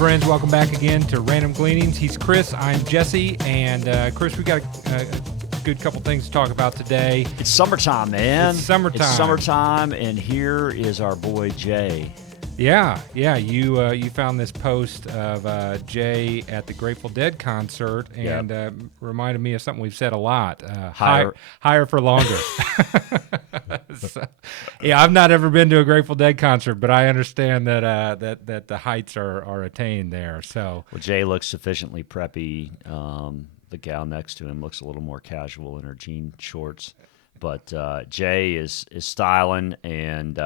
friends, welcome back again to Random Gleanings. He's Chris, I'm Jesse, and Chris, we got a good couple things to talk about today. It's summertime, man. It's summertime. It's summertime, and here is our boy Jay. Yeah. You found this post of Jay at the Grateful Dead concert, and reminded me of something we've said a lot: higher for longer. So, yeah, I've not ever been to a Grateful Dead concert, but I understand that the heights are attained there. So, well, Jay looks sufficiently preppy. The gal next to him looks a little more casual in her jean shorts, but Jay is styling, and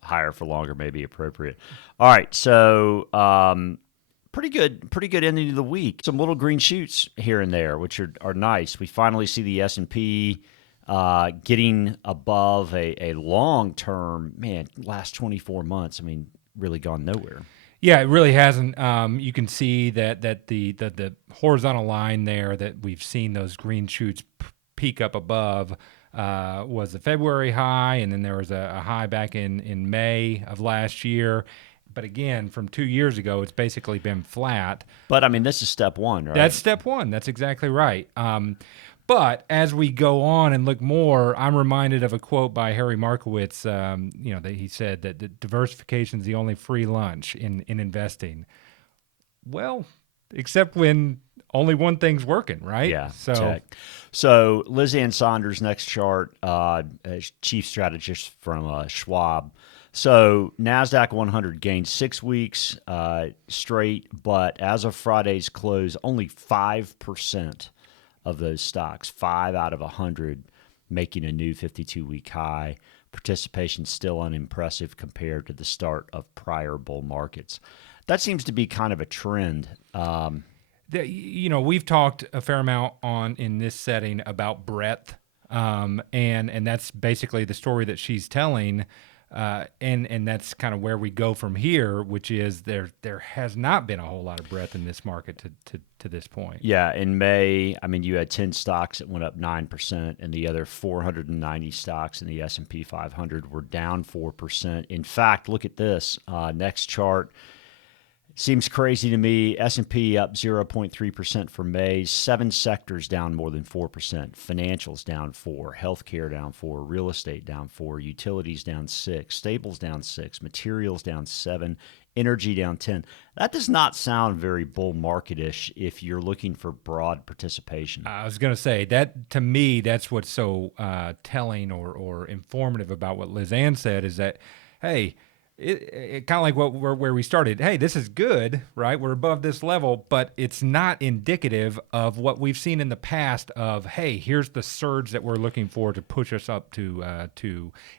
higher for longer may be appropriate. All right, so pretty good ending of the week. Some little green shoots here and there, which are nice. We finally see the S&P getting above a long-term, last 24 months. I mean, really gone nowhere. Yeah, it really hasn't. You can see that the horizontal line there that we've seen those green shoots peak up above was the February high, and then there was a high back in May of last year. But again, from 2 years ago, it's basically been flat. But, I mean, this is step one, right? That's step one. That's exactly right. But as we go on and look more, I'm reminded of a quote by Harry Markowitz, that he said that diversification is the only free lunch in investing. Well, except when only one thing's working, right? Yeah. So Liz Ann Saunders' next chart, chief strategist from Schwab. So NASDAQ 100 gained 6 weeks straight, but as of Friday's close, only 5% of those stocks, 5 out of 100, making a new 52-week high. Participation still unimpressive compared to the start of prior bull markets. That seems to be kind of a trend. We've talked a fair amount in this setting about breadth, and that's basically the story that she's telling, and that's kind of where we go from here, which is there has not been a whole lot of breadth in this market to this point. Yeah, in May, I mean, you had 10 stocks that went up 9%, and the other 490 stocks in the S&P 500 were down 4%. In fact, look at this next chart. Seems crazy to me. S&P up 0.3% for May. 7 sectors down more than 4%. Financials down 4%. Healthcare down 4%. Real estate down 4%. Utilities down 6%. Staples down 6%. Materials down 7%. Energy down 10%. That does not sound very bull market-ish if you're looking for broad participation. I was going to say that, to me, that's what's so telling or informative about what Liz Ann said, is that, hey, it kind of like where we started. Hey, this is good, right? We're above this level, but it's not indicative of what we've seen in the past of, hey, here's the surge that we're looking for to push us up to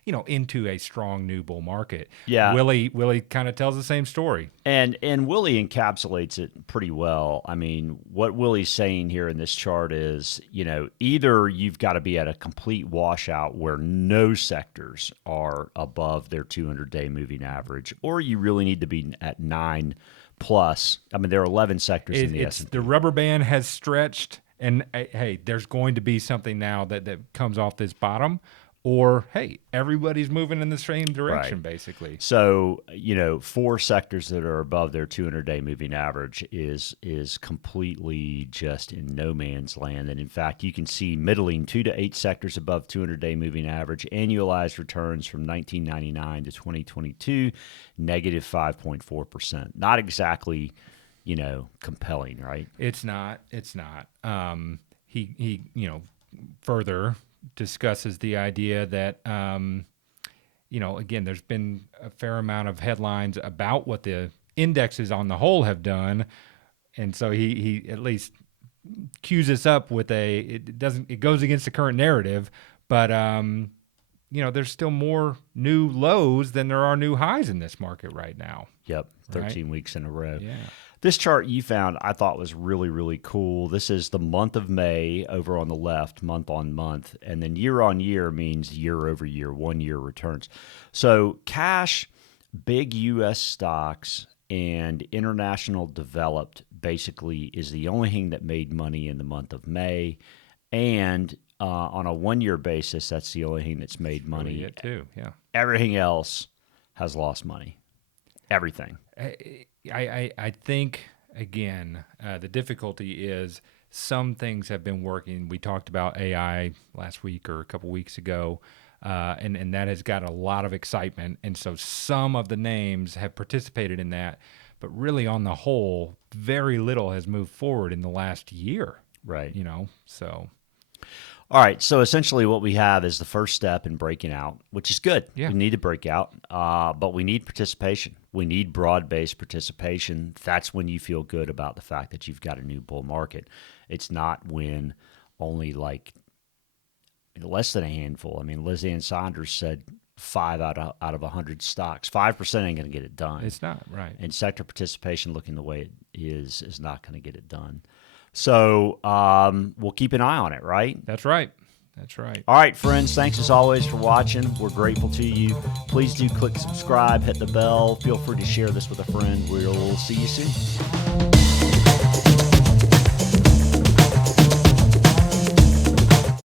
into a strong new bull market. Yeah. Willie kind of tells the same story. And Willie encapsulates it pretty well. I mean, what Willie's saying here in this chart is, either you've got to be at a complete washout where no sectors are above their 200-day moving average, or you really need to be at 9 plus. I mean, there are 11 sectors in the S&P. The rubber band has stretched, and hey, there's going to be something now that comes off this bottom, or hey, everybody's moving in the same direction, right, basically. So, 4 sectors that are above their 200-day moving average is completely just in no man's land. And in fact, you can see middling 2 to 8 sectors above 200-day moving average, annualized returns from 1999 to 2022, negative 5.4%. Not exactly, compelling, right? It's not. He further discusses the idea that, again, there's been a fair amount of headlines about what the indexes on the whole have done. And so he at least cues us up with it goes against the current narrative, but, there's still more new lows than there are new highs in this market right now. Yep. 13 weeks in a row. Yeah. This chart you found I thought was really, really cool. This is the month of May over on the left, month on month. And then year on year means year over year, 1 year returns. So cash, big U.S. stocks, and international developed basically is the only thing that made money in the month of May. And on a 1 year basis, that's the only thing that's made money. Really it too, yeah. Everything else has lost money. Everything. I think, again, the difficulty is some things have been working. We talked about AI last week or a couple weeks ago, and that has got a lot of excitement. And so some of the names have participated in that, but really on the whole, very little has moved forward in the last year. Right. So. All right, so essentially what we have is the first step in breaking out, which is good. Yeah. We need to break out, but we need participation. We need broad-based participation. That's when you feel good about the fact that you've got a new bull market. It's not when only like less than a handful. I mean, Liz Ann Saunders said 5 out of 100 stocks. 5% ain't going to get it done. It's not, right. And sector participation looking the way it is not going to get it done. So we'll keep an eye on it, right? That's right. That's right. All right, friends, thanks as always for watching. We're grateful to you. Please do click subscribe, hit the bell. Feel free to share this with a friend. We'll see you soon.